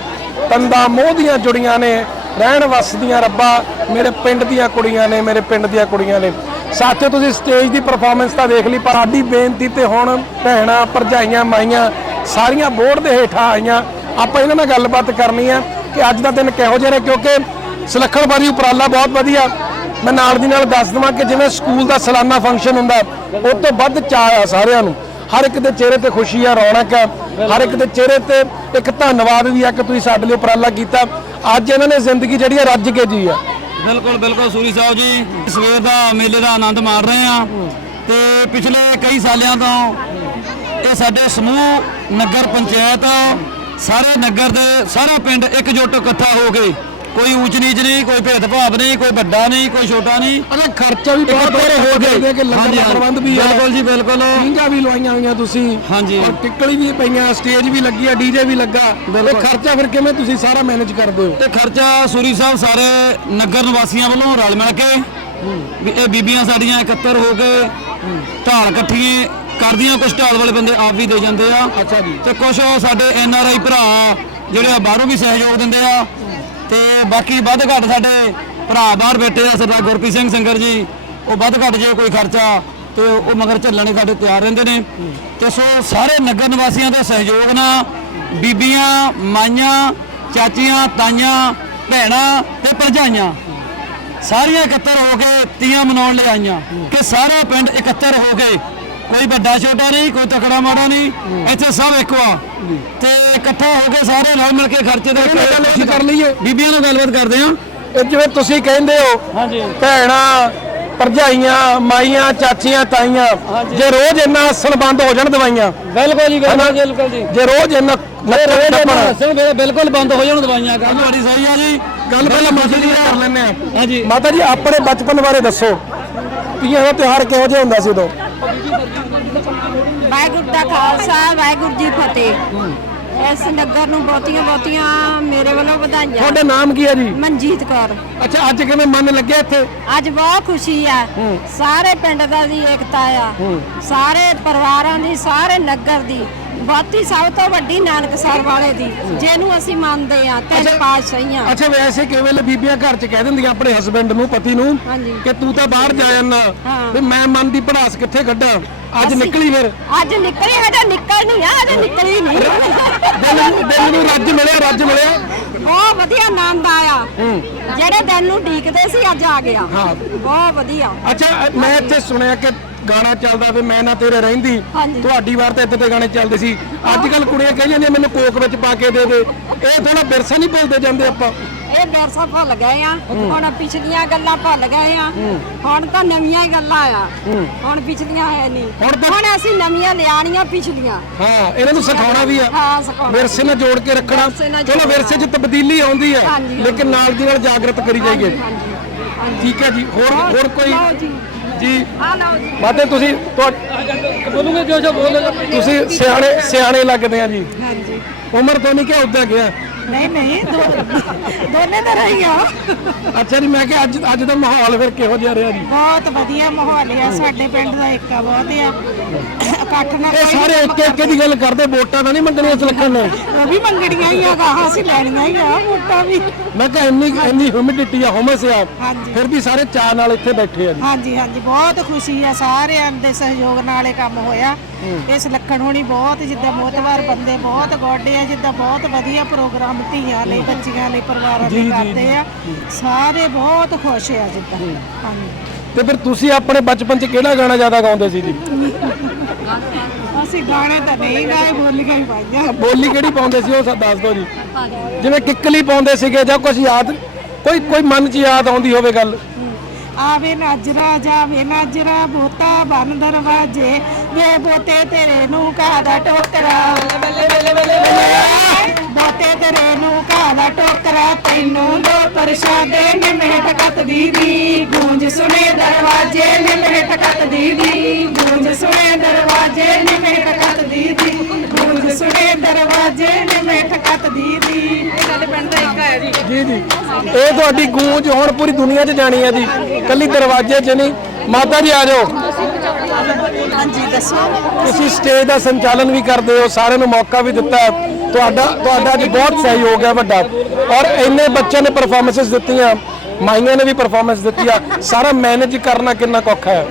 ਤੰਦਾ ਮੋਹ ਦੀਆਂ ਜੁੜੀਆਂ ਨੇ। ਰਹਿਣ ਵਸਦੀਆਂ ਰੱਬਾ ਮੇਰੇ ਪਿੰਡ ਦੀਆਂ ਕੁੜੀਆਂ ਨੇ, ਮੇਰੇ ਪਿੰਡ ਦੀਆਂ ਕੁੜੀਆਂ ਨੇ। ਸਾਥੀਓ, ਤੁਸੀਂ ਸਟੇਜ ਦੀ ਪਰਫਾਰਮੈਂਸ ਤਾਂ ਦੇਖ ਲਈ, ਪਰ ਸਾਡੀ ਬੇਨਤੀ ਤੇ ਹੁਣ ਭੈਣਾਂ, ਭਰਜਾਈਆਂ, ਮਾਈਆਂ ਸਾਰੀਆਂ ਬੋਰਡ ਦੇ ਹੇਠਾਂ ਆਈਆਂ। ਆਪਾਂ ਇਹਨਾਂ ਨਾਲ ਗੱਲਬਾਤ ਕਰਨੀ ਆ। ਕਿ ਅੱਜ ਦਾ ਦਿਨ ਕਿਹੋ ਜਿਹਾ ਰਿਹਾ ਕਿਉਂਕਿ ਸੁਲੱਖਣਬਾਜੀ ਉਪਰਾਲਾ ਬਹੁਤ ਵਧੀਆ। ਮੈਂ ਨਾਲ ਦੀ ਨਾਲ ਦੱਸ ਦਵਾਂ ਕਿ ਜਿਵੇਂ ਸਕੂਲ ਦਾ ਸਾਲਾਨਾ ਫੰਕਸ਼ਨ ਹੁੰਦਾ ਉਹ ਤੋਂ ਵੱਧ ਚਾਅ ਆ ਸਾਰਿਆਂ ਨੂੰ। ਹਰ ਇੱਕ ਦੇ ਚਿਹਰੇ ਤੇ ਖੁਸ਼ੀ ਆ, ਰੌਣਕ ਆ। ਹਰ ਇੱਕ ਦੇ ਚਿਹਰੇ ਤੇ ਇੱਕ ਧੰਨਵਾਦ ਵੀ ਆ ਕਿ ਤੁਸੀਂ ਸਾਡੇ ਲਈ ਉਪਰਾਲਾ ਕੀਤਾ। ਅੱਜ ਇਹਨਾਂ ਨੇ ਜ਼ਿੰਦਗੀ ਜਿਹੜੀ ਆ, ਰੱਜ ਕੇ ਜੀ ਆ। ਬਿਲਕੁਲ ਬਿਲਕੁਲ, ਸੂਰੀ ਸਾਹਿਬ ਜੀ। ਸਵੇਰ ਦਾ ਮੇਲੇ ਦਾ ਆਨੰਦ ਮਾਣ ਰਹੇ ਆ ਤੇ ਪਿਛਲੇ ਕਈ ਸਾਲਿਆਂ ਤੋਂ ਇਹ ਸਾਡੇ ਸਮੂਹ ਨਗਰ ਪੰਚਾਇਤ ਸਾਰੇ ਨਗਰ ਦੇ ਸਾਰਾ ਪਿੰਡ ਇਕਜੁੱਟ ਇਕੱਠਾ ਹੋ ਕੇ ਕੋਈ ਊਚ ਨੀਚ ਨਹੀਂ ਕੋਈ ਭੇਦਭਾਵ ਨਹੀਂ ਕੋਈ ਵੱਡਾ ਨਹੀਂ ਕੋਈ ਛੋਟਾ ਨਹੀਂ। ਅਰੇ ਖਰਚਾ ਵੀ ਬਹੁਤ ਇਕੱਠੇ ਹੋ ਗਿਆ ਕਿ ਲੰਗਰ ਦਾ। ਪ੍ਰਬੰਧ ਵੀ ਆ ਬਿਲਕੁਲ ਜੀ ਬਿਲਕੁਲ। ਮਹਿੰਗਾ ਵੀ ਲਵਾਈਆਂ ਹੋਈਆਂ ਤੁਸੀਂ। ਹਾਂਜੀ। ਔਰ ਟਿੱਕਲੀ ਵੀ ਪਈਆਂ ਸਟੇਜ ਵੀ ਲੱਗੀ ਆ ਡੀਜੇ ਵੀ ਲੱਗਾ। ਇਹ ਖਰਚਾ ਫਿਰ ਕਿਵੇਂ ਤੁਸੀਂ ਸਾਰਾ ਮੈਨੇਜ ਕਰਦੇ ਹੋ? ਤੇ ਖਰਚਾ ਸੂਰੀ ਸਾਹਿਬ ਸਾਰੇ ਨਗਰ ਨਿਵਾਸੀਆਂ ਵੱਲੋਂ ਰਲ ਮਿਲ ਕੇ ਇਹ ਬੀਬੀਆਂ ਸਾਡੀਆਂ ਇਕੱਤਰ ਹੋ ਕੇ ਢਾਲ ਇਕੱਠੀਆਂ ਕਰਦੀਆਂ ਕੁਝ ਢਾਲ ਵਾਲੇ ਬੰਦੇ ਆਪ ਵੀ ਦੇ ਜਾਂਦੇ ਆ। ਅੱਛਾ ਜੀ। ਤੇ ਕੁਝ ਸਾਡੇ ਐਨ ਆਰ ਆਈ ਭਰਾ ਜਿਹੜੇ ਆ ਬਾਹਰੋਂ ਵੀ ਸਹਿਯੋਗ ਦਿੰਦੇ ਆ। ਤੇ ਬਾਕੀ ਵੱਧ ਘੱਟ ਸਾਡੇ ਭਰਾ ਬਾਹਰ ਬੈਠੇ ਆ ਸਰਦਾਰ ਗੁਰਪ੍ਰੀਤ ਸਿੰਘ ਸੰਗਰ ਜੀ। ਉਹ ਵੱਧ ਘੱਟ ਜੇ ਕੋਈ ਖਰਚਾ ਤੇ ਉਹ ਮਗਰ ਝੱਲਣੇ ਸਾਡੇ ਤਿਆਰ ਰਹਿੰਦੇ ਨੇ। ਤੇ ਸੋ ਸਾਰੇ ਨਗਰ ਨਿਵਾਸੀਆਂ ਦੇ ਸਹਿਯੋਗ ਨਾਲ ਬੀਬੀਆਂ ਮਾਈਆਂ ਚਾਚੀਆਂ ਤਾਈਆਂ ਭੈਣਾਂ ਤੇ ਭਰਜਾਈਆਂ ਸਾਰੀਆਂ ਇਕੱਤਰ ਹੋ ਕੇ ਤੀਆਂ ਮਨਾਉਣ ਲਈ ਆਈਆਂ। ਕਿ ਸਾਰਾ ਪਿੰਡ ਇਕੱਤਰ ਹੋ ਕੇ ਕੋਈ ਵੱਡਾ ਛੋਟਾ ਨਹੀਂ ਕੋਈ ਤਕੜਾ ਮਾੜਾ ਨਹੀਂ। ਇੱਥੇ ਸਭ ਇੱਕੋ ਆ। ਤੇ ਇਕੱਠਾ ਹੋ ਕੇ ਸਾਰੇ ਨਾਲ ਮਿਲ ਕੇ ਖਰਚੇ ਦੇ ਗੱਲਬਾਤ ਕਰ ਲਈਏ। ਬੀਬੀਆਂ ਨਾਲ ਗੱਲਬਾਤ ਕਰਦੇ ਆ ਇਹ ਜਿਵੇਂ ਤੁਸੀਂ ਕਹਿੰਦੇ ਹੋ ਭੈਣਾਂ ਭਰਜਾਈਆਂ ਮਾਈਆਂ ਚਾਚੀਆਂ ਤਾਈਆਂ ਜੇ ਰੋਜ਼ ਇੰਨਾ ਹੱਸਣ ਬੰਦ ਹੋ ਜਾਣ ਦਵਾਈਆਂ ਬਿਲਕੁਲ ਜੀ? ਬਿਲਕੁਲ ਜੀ ਜੇ। ਰੋਜ਼ ਇੰਨਾ ਰੋਜ਼ ਹੱਸਣ ਬਿਲਕੁਲ ਬੰਦ ਹੋ ਜਾਣ ਦਵਾਈਆਂ। ਗੱਲ ਤੁਹਾਡੀ ਸਹੀ ਆ ਜੀ। ਗੱਲ ਪਹਿਲਾਂ ਮਾਤਾ ਜੀ ਨਾਲ ਕਰ ਲੈਂਦੇ ਆ ਹਾਂਜੀ। ਮਾਤਾ ਜੀ ਆਪਣੇ ਬਚਪਨ ਬਾਰੇ ਦੱਸੋ। ਤੀਆਂ ਦਾ ਤਿਉਹਾਰ ਕਿਹੋ ਜਿਹਾ ਹੁੰਦਾ ਸੀ ਉਦੋਂ? ਵਾਹਿਗੁਰੂ ਦਾ ਖਾਲਸਾ ਵਾਹਿਗੁਰੂ ਜੀ ਫਤਿਹ। ਇਸ ਨਗਰ ਨੂੰ ਬਹੁਤੀਆਂ ਬਹੁਤੀਆਂ ਮੇਰੇ ਵੱਲੋਂ ਵਧਾਈਆਂ। ਤੁਹਾਡਾ ਨਾਮ ਕੀ ਹੈ ਜੀ? ਮਨਜੀਤ ਕੌਰ। ਅੱਛਾ ਅੱਜ ਕਿਵੇਂ ਮਨ ਲੱਗਿਆ ਇੱਥੇ? ਅੱਜ ਬਹੁਤ ਖੁਸ਼ੀ ਆ। ਸਾਰੇ ਪਿੰਡ ਦਾ ਦੀ ਏਕਤਾ ਆ। ਸਾਰੇ ਪਰਿਵਾਰਾਂ ਦੀ ਸਾਰੇ ਨਗਰ ਦੀ। ਬਹੁਤੀ ਸਭ ਤੋਂ ਵੱਡੀ ਨਾਨਕਸਰ ਵਾਲੇ ਦੀ ਜਿਹਨੂੰ ਅਸੀਂ ਮੰਨਦੇ ਆ ਤਿੰਨ ਪਾਤਸ਼ਾਹੀਆਂ। ਅੱਛਾ ਵੈਸੇ ਕਿਵੇਂ ਵੇਲੇ ਬੀਬੀਆਂ ਘਰ 'ਚ ਕਹਿ ਦਿੰਦੀਆਂ ਆਪਣੇ ਹਸਬੰਡ ਨੂੰ ਪਤੀ ਨੂੰ ਹਾਂਜੀ। ਕਿ ਤੂੰ ਤਾਂ ਬਾਹਰ ਜਾ ਜਾਂਦਾ ਹਾਂ। ਵੀ ਮੈਂ ਮਨ ਦੀ ਭੜਾਸ ਕਿੱਥੇ ਕੱਢਾਂ? ਅੱਜ ਅਸੀਂ- ਨਿਕਲੀ ਫਿਰ। ਅੱਜ ਨਿਕਲੀ ਹਜੇ ਨਿਕਲ ਨਹੀਂ ਆ ਹਜੇ ਨਿਕਲੀ ਨਹੀਂ। ਦਿਲ ਨੂੰ ਦਿਲ ਨੂੰ ਰੱਜ ਮਿਲਿਆ ਰੱਜ ਮਿਲਿਆ। ਬਹੁਤ ਵਧੀਆ ਆਨੰਦ ਆਇਆ। ਜਿਹੜੇ ਦਿਨ ਨੂੰ ਢੀਕਦੇ ਸੀ ਅੱਜ ਆ ਗਿਆ। ਹਾਂ। ਬਹੁਤ ਵਧੀਆ। ਅੱਛਾ ਮੈਂ ਇੱਥੇ ਸੁਣਿਆ ਕਿ ਗਾਣਾ ਚੱਲਦਾ ਵੀ ਮੈਂ ਨਾ ਤੇਰੇ ਰਹਿੰਦੀ। ਤੁਹਾਡੀ ਵਾਰ ਤਾਂ ਇੱਥੇ ਤੇ ਗਾਣੇ ਚੱਲਦੇ ਸੀ। ਅੱਜ ਕੱਲ ਕੁੜੀਆਂ ਕਹੀ ਜਾਂਦੀਆਂ ਮੈਨੂੰ ਕੋਕ ਵਿੱਚ ਪਾ ਕੇ ਦੇ ਦੇ। ਇਹ ਥੋੜਾ ਵਿਰਸਾ ਨਹੀਂ ਭੁੱਲਦੇ ਜਾਂਦੇ ਆਪਾਂ। ਇਹ ਵਿਰਸਾ ਭੁੱਲ ਗਏ ਆ। ਹੁਣ ਪਿਛਲੀਆਂ ਗੱਲਾਂ ਭੁੱਲ ਗਏ ਆ। ਹੁਣ ਤਾਂ ਨਵੀਆਂ ਹੀ ਗੱਲਾਂ ਆ। ਹੁਣ ਪਿਛਲੀਆਂ ਹੈ ਨਹੀਂ। ਹੁਣ ਅਸੀਂ ਨਵੀਆਂ ਲਿਆਣੀਆਂ ਪਿਛਲੀਆਂ। ਹਾਂ ਇਹਨਾਂ ਨੂੰ ਸਿਖਾਉਣਾ ਵੀ ਆ। ਹਾਂ ਸਿਖਾਉਣਾ ਵਿਰਸੇ ਨਾਲ ਜੋੜ ਕੇ ਰੱਖਣਾ। ਚਲੋ। ਵਿਰਸੇ 'ਚ ਤਬਦੀਲੀ ਆਉਂਦੀ ਆ। ਲੇਕਿਨ ਨਾਲ ਦੀ ਨਾਲ ਜਾਗਰਤ ਕਰੀ ਜਾਈਏ। ਠੀਕ ਹੈ ਜੀ। ਹੋਰ ਹੋਰ ਕੋਈ ਜੀ। ਆ ਮਾਤੇ ਤੁਸੀਂ ਤੁਹਾ- ਬੋਲੂਗੇ ਜੋ ਜੋ ਬੋਲ। ਤੁਸੀਂ ਸਿਆਣੇ ਸਿਆਣੇ ਲੱਗਦੇ ਆ ਜੀ। ਹਾਂਜੀ। ਉਮਰ ਤੋਂ ਨਹੀਂ ਕਿ ਉਦਾਂ ਗਿਆ? ਨਹੀਂ ਨਹੀਂ ਦੋ- ਦੋਨੇ ਤਾਂ ਰਹੀਆਂ ਅੱਛਾ ਜੀ ਮੈਂ ਕਿਹਾ ਅੱਜ ਅੱਜ ਦਾ ਮਾਹੌਲ ਫਿਰ ਕਿਹੋ ਜਿਹਾ ਰਿਹਾ ਜੀ? ਬਹੁਤ ਵਧੀਆ ਮਾਹੌਲ ਆ। ਸਾਡੇ ਪਿੰਡ ਦਾ ਏਕਾ ਬਹੁਤ ਆ। ਇਕੱਠ ਨਾਲ ਇਹ ਕੋਈ ਸਾਰੇ ਇੱਕ ਇੱਕ ਦੀ ਗੱਲ ਕਰਦੇ ਵੋਟਾਂ ਤਾਂ ਨਹੀਂ ਮੰਗਣੀਆਂ ਇਸ ਲੱਖਾਂ ਨੇ? ਉਹ ਵੀ ਮੰਗਣੀਆਂ ਹੀ ਆ ਗਾਹਾਂ ਅਸੀਂ ਲੈਣੀਆਂ ਹੀ ਆ ਵੋਟਾਂ ਵੀ। ਮੈਂ ਕਿਹਾ ਇੰਨੀ ਇੰਨੀ ਹਿਊਮਿਡਿਟੀ ਆ ਹਮਸ ਆ। ਹਾਂਜੀ। ਫਿਰ ਵੀ ਸਾਰੇ ਚਾਹ ਨਾਲ ਇੱਥੇ ਬੈਠੇ ਆ ਜੀ। ਹਾਂਜੀ ਹਾਂਜੀ ਬਹੁਤ ਖੁਸ਼ੀ ਆ ਸਾਰਿਆਂ ਦੇ ਸਹਿਯੋਗ ਨਾਲ ਇਹ ਕੰਮ ਹੋਇਆ। ਇਸ ਲੱਖਣ ਹੋਣੀ ਬਹੁਤ ਜਿੱਦਾਂ ਮੋਤਵਾਰ ਬੰਦੇ ਬਹੁਤ ਗੋਡੇ ਆ ਜਿੱਦਾਂ ਬਹੁਤ ਵਧੀਆ ਪ੍ਰੋਗਰਾਮ ਧੀਆਂ ਲਈ ਬੱਚੀਆਂ ਲਈ ਪਰਿਵਾਰਾਂ ਲਈ ਕਰਦੇ ਆ। ਸਾਰੇ ਬਹੁਤ ਖੁਸ਼ ਆ ਜਿੱਦਾਂ। ਹਾਂਜੀ। ਤੇ ਫਿਰ ਤੁਸੀਂ ਆਪਣੇ ਬਚਪਨ 'ਚ ਕਿਹੜਾ ਗਾਣਾ ਜ਼ਿਆਦਾ ਗਾਉਂਦੇ ਸੀ ਜੀ? ਅਸੀਂ ਗਾਣੇ ਤਾਂ ਨਹੀਂ ਗਾਏ ਬੋਲੀਆਂ ਹੀ ਪਾਈਆਂ ਬੋਲੀ ਕਿਹੜੀ ਪਾਉਂਦੇ ਸੀ ਉਹ ਸਾ- ਦੱਸ ਦਿਓ ਜੀ। ਜਿਵੇਂ ਕਿੱਕਲੀ ਪਾਉਂਦੇ ਸੀਗੇ ਜਾਂ ਕੁਝ ਯਾਦ ਕੋਈ ਕੋਈ ਮਨ 'ਚ ਯਾਦ ਆਉਂਦੀ ਹੋਵੇ ਗੱਲ। ਆਵੇ ਨਾਜਰਾ ਜਾਵੇ ਨਾਜਰਾ ਬੋਤਾ ਬਨ ਦਰਵਾਜੇ ਵੇ ਬੋਤੇ ਤੇਰੇ ਨੂੰ ਕਾਦਾ ਟੋਕਰਾ। ਬੱਲੇ ਬੱਲੇ ਬੱਲੇ ਬੱਲੇ ਬੋਤੇ ਤੇਰੇ ਨੂੰ ਕਾਦਾ ਟੋਕਰਾ ਤੈਨੂੰ ਦੋ ਪ੍ਰਸ਼ਾਦੇ ਨੇ ਮਿਹਟ ਕੱਤ ਦੀਦੀ ਗੂੰਜ ਸੁਣੇ ਦਰਵਾਜੇ ਨੇ ਮਿਹਟ ਕੱਤ ਦੀਦੀ ਗੂੰਜ ਸੁਣੇ ਦਰਵਾਜੇ ਨੇ ਜੀ ਜੀ ਇਹ ਤੁਹਾਡੀ ਗੂੰਜ ਹੁਣ ਪੂਰੀ ਦੁਨੀਆ 'ਚ ਜਾਣੀ ਹੈ ਜੀ। ਕੱਲੀ ਦਰਵਾਜ਼ੇ 'ਚ ਨਹੀਂ। ਮਾਤਾ ਜੀ ਆ ਜਾਓ। ਹਾਂਜੀ ਦੱਸੋ। ਤੁਸੀਂ ਸਟੇਜ ਦਾ ਸੰਚਾਲਨ ਵੀ ਕਰਦੇ ਹੋ ਸਾਰਿਆਂ ਨੂੰ ਮੌਕਾ ਵੀ ਦਿੱਤਾ ਹੈ। ਤੁਹਾਡਾ ਤੁਹਾਡਾ ਅੱਜ ਬਹੁਤ ਸਹਿਯੋਗ ਹੈ ਵੱਡਾ। ਔਰ ਇੰਨੇ ਬੱਚਿਆਂ ਨੇ ਪਰਫਾਰਮੈਂਸਸ ਦਿੱਤੀਆਂ ਮਾਈਆਂ ਨੇ ਵੀ ਪਰਫਾਰਮੈਂਸ ਦਿੱਤੀ ਆ ਸਾਰਾ ਮੈਨੇਜ ਕਰਨਾ ਕਿੰਨਾ ਔਖਾ ਹੈ।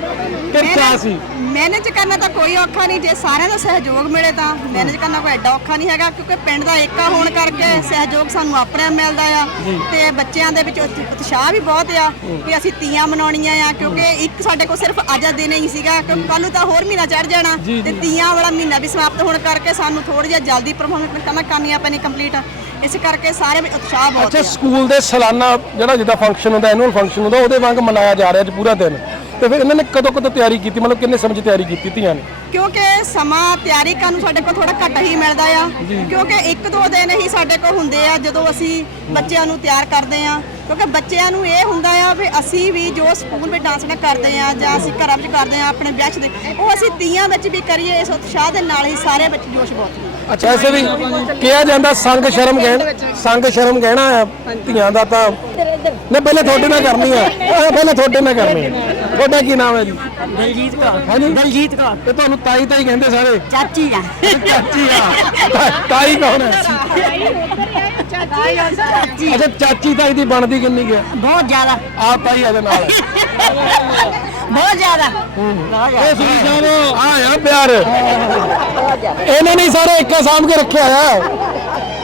ਕਿ ਚਾਹ ਸੀ। ਮੈਨੇਜ ਕਰਨਾ ਤਾਂ ਕੋਈ ਔਖਾ ਨਹੀਂ ਜੇ ਸਾਰਿਆਂ ਦਾ ਸਹਿਯੋਗ ਮਿਲੇ ਤਾਂ ਮੈਨੇਜ ਕਰਨਾ ਕੋਈ ਐਡਾ ਔਖਾ ਨਹੀਂ ਹੈਗਾ ਕਿਉਂਕਿ ਪਿੰਡ ਦਾ ਏਕਾ ਹੋਣ ਕਰਕੇ ਸਹਿਯੋਗ ਸਾਨੂੰ ਆਪਣੇ ਮਿਲਦਾ ਆ। ਤੇ ਬੱਚਿਆਂ ਦੇ ਵਿੱਚ ਉਤ- ਉਤਸ਼ਾਹ ਵੀ ਬਹੁਤ ਆ ਕਿ ਅਸੀਂ ਤੀਆਂ ਮਨਾਉਣੀਆਂ ਆ ਕਿਉਂਕਿ ਇੱਕ ਸਾਡੇ ਕੋਲ ਸਿਰਫ ਅੱਜ ਦਾ ਦਿਨ ਹੀ ਸੀਗਾ ਕਿਉਂਕਿ ਕੱਲ ਨੂੰ ਤਾਂ ਹੋਰ ਮਹੀਨਾ ਚੜ ਜਾਣਾ। ਤੇ ਤੀਆਂ ਵਾਲਾ ਮਹੀਨਾ ਵੀ ਸਮਾਪਤ ਹੋਣ ਕਰਕੇ ਸਾਨੂੰ ਥੋੜੀ ਜਿਹਾ ਜਲਦੀ ਪਰਫਾਰਮੈਂਸ ਕਰਨਾ ਕਰਨੀਆਂ ਪੈਣੀ ਕੰਪਲੀਟ ਇਸ ਕਰਕੇ ਸਾਰੇ ਵਿੱਚ ਉਤਸ਼ਾਹ ਬਹੁਤ ਅੱਛਾ ਸਕੂਲ ਦੇ ਸਾਲਾਨਾ ਜਿਹੜਾ ਜਿੱਦਾਂ ਫੰਕਸ਼ਨ ਹੁੰਦਾ ਐਨੂਅਲ ਫੰਕਸ਼ਨ ਹੁੰਦਾ ਉਹਦੇ ਵਾਂਗ ਮਨਾਇਆ ਜਾ ਰਿਹਾ ਅੱਜ ਪੂਰਾ ਦਿਨ? ਤੇ ਫਿਰ ਇਹਨਾਂ ਨੇ ਕਦੋਂ ਕਦੋਂ ਤਿਆਰੀ ਕੀਤੀ? ਮਤਲਬ ਕਿੰਨੇ ਸਮੇਂ 'ਚ ਤਿਆਰੀ ਕੀਤੀ ਧੀਆਂ ਨੇ? ਕਿਉਂਕਿ ਸਮਾਂ ਤਿਆਰੀ ਕਰਨ ਨੂੰ ਸਾਡੇ ਕੋਲ ਥੋੜਾ ਘੱਟ ਹੀ ਮਿਲਦਾ ਆ। ਕਿਉਂਕਿ ਇੱਕ ਦੋ ਦਿਨ ਹੀ ਸਾਡੇ ਕੋਲ ਹੁੰਦੇ ਆ ਜਦੋਂ ਅਸੀਂ ਬੱਚਿਆਂ ਨੂੰ ਤਿਆਰ ਕਰਦੇ ਆ। ਕਿਉਂਕਿ ਬੱਚਿਆਂ ਨੂੰ ਇਹ ਹੁੰਦਾ ਆ ਵੀ ਅਸੀਂ ਵੀ ਜੋ ਸਕੂਲ ਵਿੱਚ ਡਾਂਸ ਨਾ ਕਰਦੇ ਆ ਜਾਂ ਅਸੀਂ ਘਰਾਂ ਵਿੱਚ ਕਰਦੇ ਆ ਆਪਣੇ ਵਿਆਹ 'ਚ ਦੇ ਉਹ ਅਸੀਂ ਤੀਆਂ ਵਿੱਚ ਵੀ ਕਰੀਏ ਇਸ ਉਤਸ਼ਾਹ ਦੇ ਨਾਲ ਹੀ ਸਾਰੇ ਬੱਚੇ ਜੋਸ਼ ਬਹੁਤ ਅੱਛਾ ਐਸੇ ਵੀ ਕਿਹਾ ਜਾਂਦਾ ਸੰਗ ਸ਼ਰਮ ਗਹਿਣ ਸੰਗ ਸ਼ਰਮ ਗਹਿਣਾ ਆ ਧੀਆਂ ਦਾ ਤਾਂ। ਨਹੀਂ ਪਹਿਲੇ ਤੁਹਾਡੇ ਨਾਲ ਕਰਨੀ ਆ। ਪਹਿਲੇ ਤੁਹਾਡੇ ਨਾਲ ਕਰਨੀ ਆ। ਤੁਹਾਡਾ ਕੀ ਨਾਮ ਹੈ ਜੀ? ਦਲਜੀਤ ਕੌਰ। ਹਾਂਜੀ? ਦਲਜੀਤ ਕੌਰ। ਇਹ ਤੁਹਾਨੂੰ ਤਾਈ ਤਾਈ ਕਹਿੰਦੇ ਸਾਰੇ? ਚਾਚੀ ਆ। ਚਾਚੀ ਆ। ਤਾ- ਤਾਈ ਕੌਣ ਹੈ? ਅੱਛਾ ਚਾਚੀ ਤਾਈ ਦੀ ਬਣਦੀ ਕਿੰਨੀ ਹੈ? ਬਹੁਤ ਜ਼ਿਆਦਾ। ਆ ਤਾਈ ਇਹਦੇ ਨਾਲ ਹੈ। ਬਹੁਤ ਜ਼ਿਆਦਾ। ਇਹ ਸੁਣੀ ਜਾਵੋ ਆ ਯਾ ਪਿਆਰ। ਇਹਨੇ ਨਹੀਂ ਸਾਰੇ ਇੱਕੇ ਸਾਂਭ ਕੇ ਰੱਖਿਆ ਆ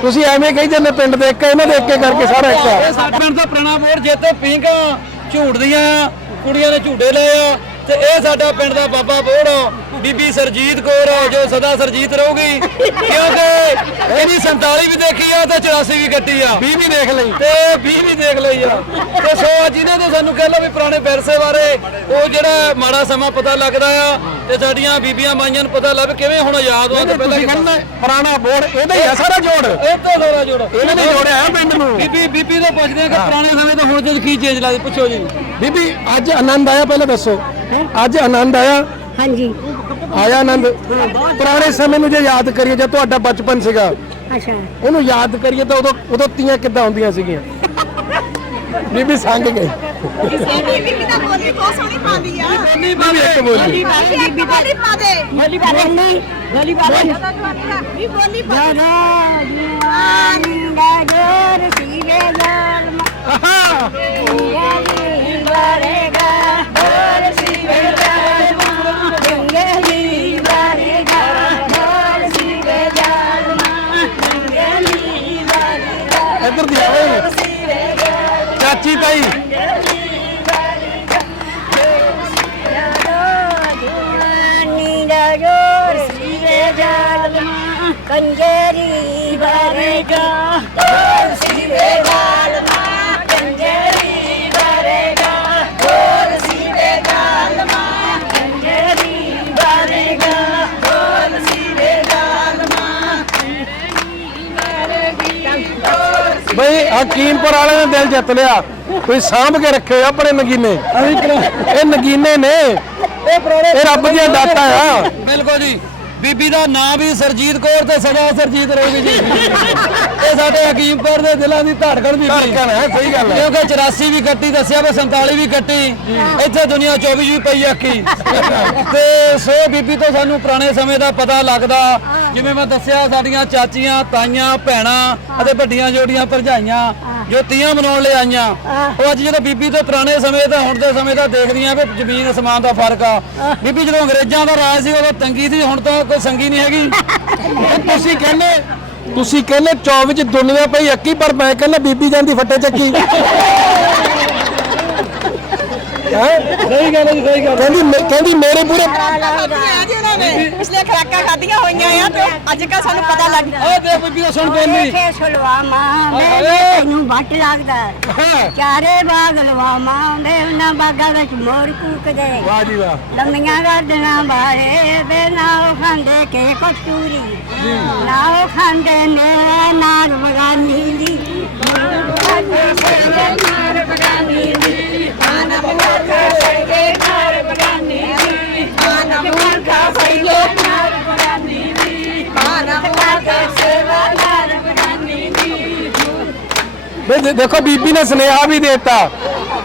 ਤੁਸੀਂ ਐਵੇਂ ਕਹੀ ਜਾਂਦੇ ਪਿੰਡ ਦੇ ਇੱਕ ਇਹਨਾਂ ਦੇ ਇੱਕੇ ਕਰਕੇ ਸਾਰਾ ਇੱਕ। ਆ ਇਹ ਸਾਡੇ ਪਿੰਡ ਦਾ ਪੁਰਾਣਾ ਬੋਰ ਜਿੱਥੇ ਪਿੰਕ ਝੂਟਦੀਆਂ ਕੁੜੀਆਂ ਨੇ ਝੂਟੇ ਲਏ ਆ ਤੇ ਇਹ ਸਾਡਾ ਪਿੰਡ ਦਾ ਬਾਬਾ ਬੋੜ ਬੀਬੀ ਸਰਜੀਤ ਕੌਰ ਜੋ ਸਦਾ ਸਰਜੀਤ ਰਹੂਗੀ। ਕਿਉਂਕਿ ਇਹਦੀ 47 ਵੀ ਦੇਖੀ ਆ ਤੇ 84 ਵੀ ਕੱਟੀ ਆ। 20 ਵੀ ਦੇਖ ਲਈ। ਤੇ 20 ਵੀ ਦੇਖ ਲਈ ਆ। ਤੇ ਸੋ ਅੱਜ ਇਹਨਾਂ ਤੋਂ ਸਾਨੂੰ ਕਹਿ ਲਓ ਵੀ ਪੁਰਾਣੇ ਵਿਰਸੇ ਬਾਰੇ ਉਹ ਜਿਹੜਾ ਮਾੜਾ ਸਮਾਂ ਪਤਾ ਲੱਗਦਾ ਆ ਤੇ ਸਾਡੀਆਂ ਬੀਬੀਆਂ ਮਾਈਆਂ ਨੂੰ ਪਤਾ ਲੱਗ ਕਿਵੇਂ ਹੁਣ ਯਾਦ ਆਉਂਦੇ ਪਹਿਲਾਂ ਤੁਸੀਂ ਕਹਿੰਦੇ ਪੁਰਾਣਾ ਬੋਰਡ ਇਹਦਾ ਹੀ ਆ ਸਾਰਾ ਜੋੜ। ਇਹ ਤੋਂ ਲੋਰਾ ਜੋੜ ਇਹਨਾਂ ਨੇ ਜੋੜਿਆ ਆ ਪਿੰਡ ਨੂੰ। ਬੀਬੀ ਬੀਬੀ ਤੋਂ ਪੁੱਛਦੇ ਆ ਕਿ ਪੁਰਾਣੇ ਸਮੇਂ ਤੋਂ ਹੁਣ ਜਦ ਕੀ ਚੇਂਜ ਲੱਗਦੀ ਪੁੱਛੋ ਜੀ। ਬੀਬੀ ਅੱਜ ਆਨੰਦ ਆਇਆ ਪਹਿਲਾਂ ਦੱਸੋ। ਅੱਜ ਆਨੰਦ ਆਇਆ। ਹਾਂਜੀ। ਆਇਆ ਆਨੰਦ। ਪੁਰਾਣੇ ਸਮੇਂ ਨੂੰ ਜੇ ਯਾਦ ਕਰੀਏ ਜੇ ਤੁਹਾਡਾ ਬਚਪਨ ਸੀਗਾ ਅੱਛਾ। ਉਹਨੂੰ ਯਾਦ ਕਰੀਏ ਤਾਂ ਉਦੋਂ ਉਦੋਂ ਤੀਆਂ ਕਿੱਦਾਂ ਹੁੰਦੀਆਂ ਸੀਗੀਆਂ? ਬੀਬੀ ਸੰਗ ਬੀਬੀ ਤਾਂ ਬੋਲੀ ਬਹੁਤ ਸੋਹਣੀ ਪਾਉਂਦੀ ਆ। ਬੀਬੀ ਇੱਕ ਬੋਲੀ ਬੀਬੀ ਬੋਲੀ ਪਾ ਦੇ। ਬੋਲੀ ਬਾਰੇ ਨਹੀਂ ਬੋਲੀ ਬਾਰੇ ਵੀ ਬੋਲੀ ਪਾ ਜਨਾਨਿੰਦਾ ਜੋਰ ਸੀਵੇ ਜਲ ਆਹਾ। ਮੰਗਲੀ ਬਾਰੇਗਾ ਚਾਚੀ ਤਾਈ ਕੰਜਰੀ ਹਕੀਮਪੁਰ ਵਾਲੇ ਨੇ ਦਿਲ ਜਿੱਤ ਲਿਆ। ਕੋਈ ਸਾਂਭ ਕੇ ਰੱਖਿਓ ਆਪਣੇ ਨਗੀਨੇ। ਇਹ ਨਗੀਨੇ ਨੇ। ਇਹ ਰੱਬ ਦੀਆਂ ਦਾਤਾਂ ਆ। ਬਿਲਕੁਲ ਜੀ। ਬੀਬੀ ਦਾ ਨਾਂ ਵੀ ਸਰਜੀਤ ਕੌਰ ਤੇ ਸਦਾ ਸਰਜੀਤ ਰਹੂਗੀ ਜੀ। ਇਹ ਸਾਡੇ ਹਕੀਮਪੁਰ ਦੇ ਦਿਲਾਂ ਦੀ ਧੜਕਣ ਬੀਬੀ। ਧੜਕਣ ਹੈ, ਸਹੀ ਗੱਲ ਹੈ। ਕਿਉਂਕਿ 84 ਵੀ ਕੱਟੀ ਦੱਸਿਆ ਵਾ 47 ਵੀ ਕੱਟੀ। ਇੱਥੇ ਦੁਨੀਆ 24 ਵੀ ਪਈ ਆਖੀ ਤੇ ਸੋ ਬੀਬੀ ਤੋਂ ਸਾਨੂੰ ਪੁਰਾਣੇ ਸਮੇਂ ਦਾ ਪਤਾ ਲੱਗਦਾ। ਜਿਵੇਂ ਮੈਂ ਦੱਸਿਆ ਸਾਡੀਆਂ ਚਾਚੀਆਂ ਤਾਈਆਂ ਭੈਣਾਂ ਅਤੇ ਵੱਡੀਆਂ ਜੋੜੀਆਂ ਭਰਜਾਈਆਂ ਜੋ ਤੀਆਂ ਮਨਾਉਣ ਲਈ ਆਈਆਂ। ਉਹ ਅੱਜ ਜਦੋਂ ਬੀਬੀ ਤੋਂ ਪੁਰਾਣੇ ਸਮੇਂ ਦਾ ਹੁਣ ਦੇ ਸਮੇਂ ਦਾ ਦੇਖਦੀਆਂ ਵੀ ਜ਼ਮੀਨ ਅਸਮਾਨ ਦਾ ਫ਼ਰਕ ਆ। ਬੀਬੀ ਜਦੋਂ ਅੰਗਰੇਜ਼ਾਂ ਦਾ ਰਾਜ ਸੀ ਉਦੋਂ ਤੰਗੀ ਸੀ ਹੁਣ ਤਾਂ ਕੋਈ ਸੰਗੀ ਨਹੀਂ ਹੈਗੀ। ਤੁਸੀਂ ਕਹਿੰਦੇ ਤੁਸੀਂ ਕਹਿੰਦੇ 24 ਚ ਦੁਨੀਆ ਪਈ ਅੱਕੀ ਪਰ ਮੈਂ ਕਹਿੰਦਾ ਬੀਬੀ ਜਾਂਦੀ ਫੱਟੇ ਚੱਕੀ। ਹੈ? ਸਹੀ ਗੱਲ ਹੈ ਜੀ ਸਹੀ ਗੱਲ ਕਹਿੰਦੀ ਕਹਿੰਦੀ ਮੇਰੇ ਪੂਰੇ ਖਾਧੀਆਂ ਨੇ। ਪਿਛਲੇ ਖਰਾਕਾਂ ਖਾਧੀਆਂ ਹੋਈਆਂ ਆ ਤੇ ਅੱਜ ਕੱਲ ਸਾਨੂੰ ਪਤਾ ਲੱਗ ਉਹ ਦੇ ਬੀਬੀ ਉਹ ਸੁਣ ਬੋਲੀ। ਕੇ ਸੁਲਵਾਮਾ ਵੇ ਤੈਨੂੰ ਵੱਟ ਲੱਗਦਾ। ਚਾਰੇ ਬਾਗ ਲਵਾਮਾ ਵੇ ਉਹਨਾਂ ਬਾਗਾਂ ਵਿੱਚ ਮੋਰ ਕੂਕਦੇ। ਵਾਹ ਜੀ ਵਾਹ। ਲੰਮੀਆਂ ਗਰਦਨਾਂ ਬਾਰੇ ਵੇ ਨਾ ਉਹ ਖਾਂਦੇ ਕੇ ਕਟੂਰੀ ਨਾ ਉਹ ਖਾਂਦੇ ਨੇ ਨਾਰ ਮਗਾਨੀ ਦੀ ਨਾਰ ਮਗਾਨੀ ਦੀ ਆਨਾ ਮੁਰਗਾ ਸੇ ਦੇਖੋ ਬੀਬੀ ਨੇ ਸੁਨੇਹਾ ਵੀ ਦਿੱਤਾ।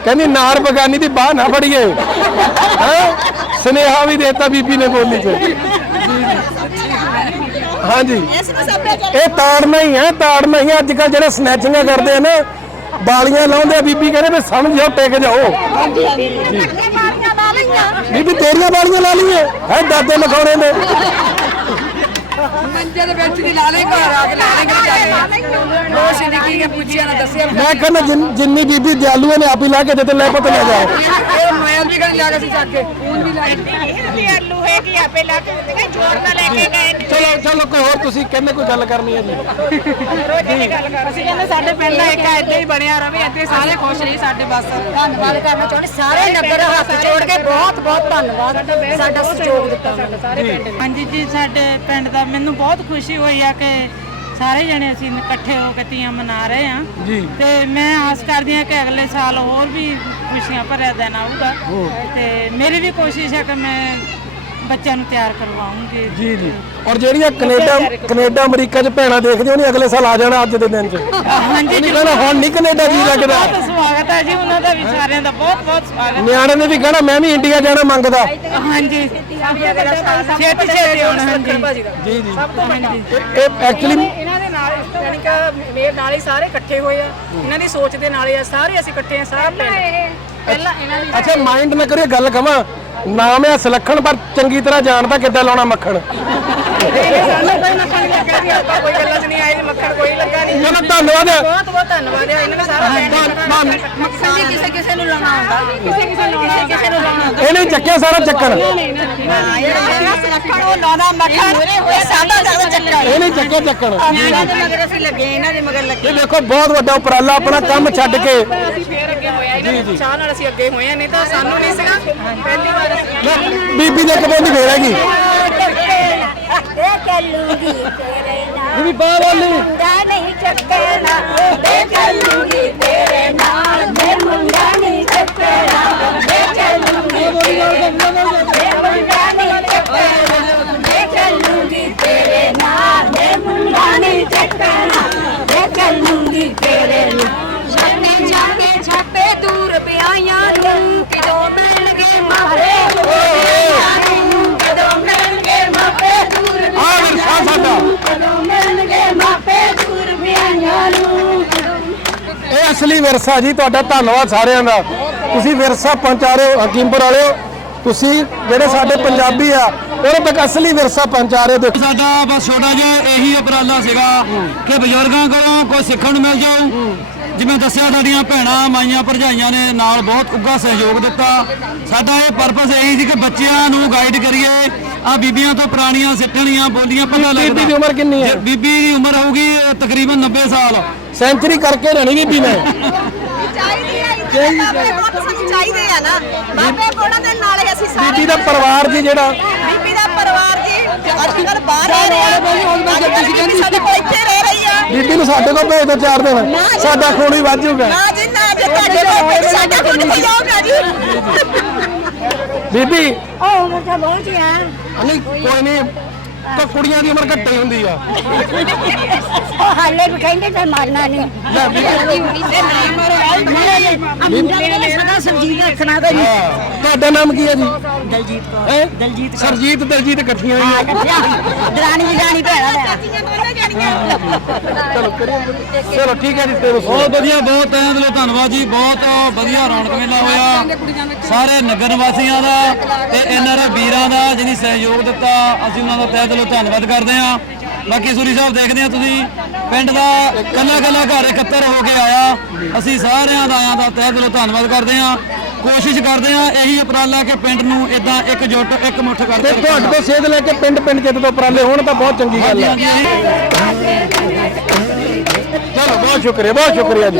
ਕਹਿੰਦੀ, ਨਾਰ ਬਗਾਨੀ ਦੀ ਬਾਹ ਨਾ ਫੜੀਏ। ਹੈ? ਸੁਨੇਹਾ ਵੀ ਦੇਤਾ ਬੀਬੀ ਨੇ ਬੋਲੀ ਚ ਹਾਂਜੀ। ਇਹ ਤਾੜਨਾ ਹੀ ਹੈ ਤਾੜਨਾ ਹੀ ਅੱਜ ਕੱਲ ਜਿਹੜੇ ਸਨੈਚਿੰਗਾਂ ਕਰਦੇ ਆ ਨਾ, ਬਾਲੀਆਂ ਲਾਉਂਦੇ ਆ ਬੀਬੀ, ਕਹਿੰਦੇ ਵੀ ਸਮਝੋ ਜਾਓ ਟਿਕ ਜਾਓ। ਮਾਰੀਆਂ ਲਾ ਬੀਬੀ ਤੇਰੀਆਂ ਬਾਲੀਆਂ ਲਾ ਲਈਏ ਹੈ ਦਾਦੇ ਮਖੌੜੇ ਨੇ। ਮੰਜੇ ਦੇ ਵਿੱਚ ਦੀ ਲਾ ਲੈ ਘਰ ਆ ਕੇ ਲੈ ਲੈ ਜਾ ਕੇ ਰੋਸ਼ ਦੀ ਕੀ ਪੁੱਛਿਆ ਨਾ ਦੱਸਿਆ ਮੈਂ ਕਹਿੰਦਾ ਜਿੰਨ- ਬੀਬੀ ਦਿਆਲੂ ਨੇ ਆਪ ਹੀ ਲਾ ਕੇ ਦਿੱਤੇ ਲੈ ਪੁੱਤ ਲੈ ਜਾਓ ਇਹ ਮੋਬਾਈਲ ਵੀ ਕਰਨ ਲੱਗਾ ਸੀ ਚੱਕ ਕੇ। ਆਲੂ ਹੈ ਕਿ ਆਪੇ ਲਾ ਕੇ ਦਿੱਤੇ ਜੋਰ ਨਾਲ ਲੈ ਕੇ ਗਏ ਨੇ ਚਲੋ ਚਲੋ ਕੋਈ ਹੋਰ ਤੁਸੀਂ ਕਹਿੰਦੇ ਕੋਈ ਗੱਲ ਕਰਨੀ ਹੈ ਜੀ। ਅਸੀਂ ਕਹਿੰਦੇ ਸਾਡੇ ਪਿੰਡ ਦਾ ਇੱਕ ਏਦਾਂ ਹੀ ਬਣਿਆ ਰਵੇ ਇੱਥੇ ਸਾਰੇ ਖੁਸ਼ ਰਹੀ ਸਾਡੇ ਬਸ। ਧੰਨਵਾਦ ਕਰਨਾ ਚਾਹੁੰਦੇ ਸਾਰੇ ਨਗਰ ਹੱਥ ਜੋੜ ਕੇ ਬਹੁਤ ਬਹੁਤ ਧੰਨਵਾਦ ਸਾਡਾ ਸਹਿਯੋਗ ਦਿੱਤਾ। ਸਾਰੇ ਪਿੰਡ ਹਾਂਜੀ ਜੀ ਸਾਡੇ ਪਿੰਡ ਦਾ ਮੈਨੂੰ ਬਹੁਤ ਖੁਸ਼ੀ ਹੋਈ ਆ ਕਿ ਸਾਰੇ ਜਣੇ ਅਸੀਂ ਇਕੱਠੇ ਹੋ ਕੇ ਤੀਆਂ ਮਨਾ ਰਹੇ ਆ ਜੀ। ਤੇ ਮੈਂ ਆਸ ਕਰਦੀ ਹਾਂ ਕਿ ਅਗਲੇ ਸਾਲ ਹੋਰ ਵੀ ਖੁਸ਼ੀਆਂ ਭਰਿਆ ਦਿਨ ਆਊਗਾ। ਤੇ ਮੇਰੀ ਵੀ ਕੋਸ਼ਿਸ਼ ਹੈ ਕਿ ਮੈਂ ਬੱਚਿਆਂ ਨੂੰ ਤਿਆਰ ਕਰਵਾਉਂਗੀ ਜੀ ਜੀ। ਔਰ ਜਿਹੜੀਆਂ ਕੈਨੇਡਾ ਕੈਨੇਡਾ ਅਮਰੀਕਾ 'ਚ ਭੈਣਾਂ ਦੇਖਦੀਆਂ ਉਹਨੇ ਅਗਲੇ ਸਾਲ ਆ ਜਾਣਾ ਅੱਜ ਦੇ ਦਿਨ 'ਚ। ਹਾਂਜੀ ਨਹੀਂ ਕਹਿਣਾ ਹੁਣ ਨਹੀਂ ਕੈਨੇਡਾ ਜੀ ਲੱਗਦਾ। ਬਹੁਤ ਸਵਾਗਤ ਹੈ ਜੀ ਉਹਨਾਂ ਦਾ ਵੀ ਸਾਰਿਆਂ ਦਾ ਬਹੁਤ ਬਹੁਤ ਸਵਾਗਤ ਨਿਆਣੇ ਨੇ ਵੀ ਕਹਿਣਾ ਮੈਂ ਵੀ ਇੰਡੀਆ ਜਾਣਾ ਮੰਗਦਾ। ਹਾਂਜੀ। ਛੇਤੀ ਛੇਤੀ ਹੁਣ ਹਾਂਜੀ। ਜੀ ਜੀ। ਸਭ ਤੋਂ ਵੱਡਾ ਇਹ ਐਕਚੁਅਲੀ ਇਹਨਾਂ ਦੇ ਨਾਲ ਯਾਨੀ ਕਿ ਮੇਰੇ ਨਾਲ ਹੀ ਸਾਰੇ ਇਕੱਠੇ ਹੋਏ ਆ। ਇਹਨਾਂ ਦੀ ਸੋਚ ਦੇ ਨਾਲ ਹੀ ਆ ਸਾਰੇ ਅਸੀਂ ਇਕੱਠੇ ਆ ਸਾਰਾ ਪਿੰਡ ਪਹਿਲਾਂ ਇਹਨਾਂ ਦੀ ਅੱਛਾ ਮਾਈਂਡ ਨਾ ਕਰਿਓ ਗੱਲ ਕਵਾਂ। ਨਾਮ ਹੈ ਸੁਲੱਖਣ ਪਰ ਚੰਗੀ ਤਰ੍ਹਾਂ ਜਾਣਦਾ ਕਿੱਦਾਂ ਲਾਉਣਾ ਮੱਖਣ। ਸਾਨੂੰ ਕੋਈ ਮੱਖਣ ਨਹੀਂ ਲੱਗਾ ਜੀ ਆਪਾਂ ਕੋਈ ਗੱਲਾਂ 'ਚ ਨਹੀਂ ਆਏ ਜੀ ਮੱਖਣ ਕੋਈ ਲੱਗਾ ਨਹੀਂ। ਚਲੋ ਧੰਨਵਾਦ। ਬਹੁਤ ਬਹੁਤ ਧੰਨਵਾਦ ਹੈ ਇਹਨਾਂ ਦਾ ਸਾਰਾ ਪਿੰਡ ਮੱਖਣ ਵੀ ਕਿਸੇ ਕਿਸੇ ਨੂੰ ਲਾਉਣਾ ਹੁੰਦਾ ਕਿਸੇ ਕਿਸੇ ਨੂੰ ਲਾਉਣਾ ਕਿਸੇ ਨੂੰ ਲਾਉਣਾ ਇਹਨੇ ਚੱਕਿਆ ਸਾਰਾ ਚੱਕਣ ਰੱਖਣ ਉਹ ਲਾਉਣਾ ਮੱਖਣ। ਇਹ ਸਾਡਾ ਜ਼ਿਆਦਾ ਚੱਕਰ ਇਹਨੇ ਚੱਕਿਆ ਚੱਕਣ ਇਹਨਾਂ ਦੇ ਮਗਰ ਅਸੀਂ ਲੱਗੇ ਇਹਨਾਂ ਦੇ ਮਗਰ ਲੱਗੇ। ਇਹ ਦੇਖੋ ਬਹੁਤ ਵੱਡਾ ਉਪਰਾਲਾ ਆਪਣਾ ਕੰਮ ਛੱਡ ਕੇ। ਇਹਨਾਂ ਦੀ ਨਾਲ ਅਸੀਂ ਅੱਗੇ ਹੋਏ ਆ ਨਹੀਂ ਤਾਂ ਸਾਨੂੰ ਨਹੀਂ ਸੀਗਾ। ਪਹਿਲੀ ਵਾਰ ਅਸੀਂ ਬੀਬੀ ਦੇ ਕਬੋਂਦੀ ਤੇਰੇ ਨਾਲ ਬੀਬੀ ਬਾਹ ਵਾਲੀ ਮੁੰਡਾ ਨਹੀਂ ਚੱਕਣਾ ਇਹ ਚੱਲੂਗੀ ਤੇਰੇ ਨਾਲ। ਮੈਂ ਮੁੰਡਾ ਨਹੀਂ ਚੱਕਣਾ ਇਹ ਚੱਲੂਗੀ ਤੇਰੇ ਨਾਲ। ਮੈਂ ਮੁੰਡਾ ਨਹੀਂ ਚੱਕਣਾ ਇਹ ਚੱਲੂਗੀ ਤੇਰੇ ਨਾਲ। ਮੈਂ ਮੁੰਡਾ ਨਹੀਂ ਚੱਕਣਾ ਇਹ ਚੱਲੂਗੀ ਤੇਰੇ ਨਾਲ ਛੱਡੇ ਜਾਗੇ ਛੱਪੇ ਦੂਰ ਪਿਆਈਆਂ ਨੂੰ ਕਿਦੋਂ ਮਿਲਣਗੇ ਮਾਰੇ ਕਦੋਂ ਮਿਲਣਗੇ ਮਾਪੇ ਦੂਰ ਆ ਵਿਰਸਾ ਸਾਡਾ ਕਦੋਂ ਮਿਲਣਗੇ ਮਾਪੇ ਦੂਰ ਵਿਆਹਾਂ ਨੂੰ ਇਹ ਅਸਲੀ ਵਿਰਸਾ ਜੀ, ਤੁਹਾਡਾ ਧੰਨਵਾਦ ਸਾਰਿਆਂ ਦਾ। ਤੁਸੀਂ ਵਿਰਸਾ ਪਹੁੰਚਾ ਰਹੇ ਹੋ, ਹਕੀਮਪੁਰ ਵਾਲਿਓ ਤੁਸੀਂ ਜਿਹੜੇ ਸਾਡੇ ਪੰਜਾਬੀ ਆ, ਉਹਨਾਂ ਤੱਕ ਅਸਲੀ ਵਿਰਸਾ ਪਹੁੰਚਾ ਰਹੇ ਹੋ ਸਾਡਾ ਬਸ ਛੋਟਾ ਜਿਹਾ ਇਹੀ ਉਪਰਾਲਾ ਸੀਗਾ ਕਿ ਬਜ਼ੁਰਗਾਂ ਕੋਲੋਂ ਕੁਝ ਸਿੱਖਣ ਨੂੰ ਮਿਲ ਜਾਊ ਜਿਵੇਂ ਦੱਸਿਆ ਸਾਡੀਆਂ ਭੈਣਾਂ ਮਾਈਆਂ ਭਰਜਾਈਆਂ ਨੇ ਨਾਲ ਬਹੁਤ ਉੱਗਾ ਸਹਿਯੋਗ ਦਿੱਤਾ। ਸਾਡਾ ਇਹ ਪਰਪਸ ਇਹੀ ਸੀ ਕਿ ਬੱਚਿਆਂ ਨੂੰ ਗਾਈਡ ਕਰੀਏ। ਆ ਬੀਬੀਆਂ ਤੋਂ ਪੁਰਾਣੀਆਂ ਸਿੱਠਣੀਆਂ ਬੋਲੀਆਂ ਪਤਾ ਲੱਗਦਾ। ਬੀਬੀ ਦੀ ਉਮਰ ਕਿੰਨੀ ਹੈ? ਜੇ ਬੀਬੀ ਦੀ ਉਮਰ ਹੋਊਗੀ ਤਕਰੀਬਨ 90 ਸਾਲ। ਸੈਂਚਰੀ ਕਰਕੇ ਰਹਿਣੀ ਬੀਬੀ ਨੇ ਚਾਹੀਦੀ ਆ ਨਾ। ਬਾਬੇ ਦੇ ਨਾਲੇ ਅਸੀਂ ਸਾਰੇ ਬੀਬੀ ਦਾ ਪਰਿਵਾਰ ਜੀ ਜਿਹੜਾ ਬੀਬੀ ਦਾ ਅੱਜ ਕੱਲ ਬਾਹਰ ਰਹਿ ਰਿਹਾ ਤੁਸੀਂ ਕਹਿੰਦੀ ਸਾਡੇ ਕੋਲ ਇੱਥੇ ਰਹਿ ਰਹੀ ਆ। ਬੀਬੀ ਨੂੰ ਸਾਡੇ ਕੋਲ ਭੇਜ ਦਿਓ ਚਾਰ ਦਿਨ। ਸਾਡਾ ਖੂਨ ਹੀ ਵੱਧ ਜਾਊਗਾ। ਨਾ ਜੀ ਨਾ ਜੇ ਤੁਹਾਡੇ ਕੋਲ ਸਾਡਾ ਖੁਦ ਹੀ ਜਾਊਗਾ ਜੀ। ਬੀਬੀ। ਉਹ ਮੱਥਾ ਬਹੁਤ ਆ। ਨਹੀਂ ਕੋਈ ਨਹੀਂ। ਤਾਂ ਕੁੜੀਆਂ ਦੀ ਉਮਰ ਘੱਟੇ ਹੁੰਦੀ ਆ। ਉਹ ਹਾਲੇ ਵੀ ਕਹਿੰਦੇ ਤੇ ਮਾਰਨਾ ਨਹੀਂ। ਲੈ ਵੀ ਮੇਰੇ। ਸਦਾ ਸਰਜੀਤ ਰੱਖਣਾ ਤੇ ਹਾਂ। ਤੁਹਾਡਾ ਨਾਮ ਕੀ ਹੈ ਜੀ? ਦਲਜੀਤ ਕੌਰ। ਦਲਜੀਤ ਸਰਜੀਤ ਦਲਜੀਤ ਇਕੱਠੀਆਂ ਹੋਈਆਂ ਦਰਾਣੀ ਜਗਾਣੀ ਭੈਣਾ ਦਾ ਚਲੋ ਕਰੀਏ ਚਲੋ ਠੀਕ ਹੈ ਜੀ ਤੇ ਬਹੁਤ ਵਧੀਆ ਬਹੁਤ ਤਹਿ ਦਿਲੋਂ ਧੰਨਵਾਦ ਜੀ। ਬਹੁਤ ਵਧੀਆ ਰੌਣਕ ਮੇਲਾ ਹੋਇਆ। ਸਾਰੇ ਨਗਰ ਨਿਵਾਸੀਆਂ ਦਾ ਤੇ ਇਹਨਾਂ ਦੇ ਵੀਰਾਂ ਦਾ ਜਿਹਨੇ ਸਹਿਯੋਗ ਦਿੱਤਾ ਅਸੀਂ ਉਹਨਾਂ ਦਾ ਤਹਿ ਦਿਲੋਂ ਧੰਨਵਾਦ ਕਰਦੇ ਹਾਂ। ਬਾਕੀ ਸੂਰੀ ਸਾਹਿਬ ਦੇਖਦੇ ਆ ਤੁਸੀਂ। ਪਿੰਡ ਦਾ ਕੱਲਾ ਕੱਲਾ ਘਰ ਇਕੱਤਰ ਹੋ ਕੇ ਆਇਆ। ਅਸੀਂ ਸਾਰਿਆਂ ਦਾ ਆਇਆਂ ਦਾ ਤਹਿ ਦਿਲੋਂ ਧੰਨਵਾਦ ਕਰਦੇ ਹਾਂ। ਕੋਸ਼ਿਸ਼ ਕਰਦੇ ਹਾਂ ਇਹੀ ਉਪਰਾਲਾ ਕਿ ਪਿੰਡ ਨੂੰ ਇਦਾਂ ਇਕਜੁੱਟ ਇੱਕ ਮੁੱਠ ਤੇ ਕਰਕੇ ਤੁਹਾਡੇ ਤੋਂ ਸੇਧ ਲੈ ਕੇ ਪਿੰਡ ਪਿੰਡ ਜਿੱਤ ਤੋਂ ਉਪਰਾਲੇ ਹੋਣ ਤਾਂ ਬਹੁਤ ਚੰਗੀ ਗੱਲ ਹੈ ਚਲੋ ਬਹੁਤ ਸ਼ੁਕਰੀਆ ਬਹੁਤ ਸ਼ੁਕਰੀਆ ਜੀ।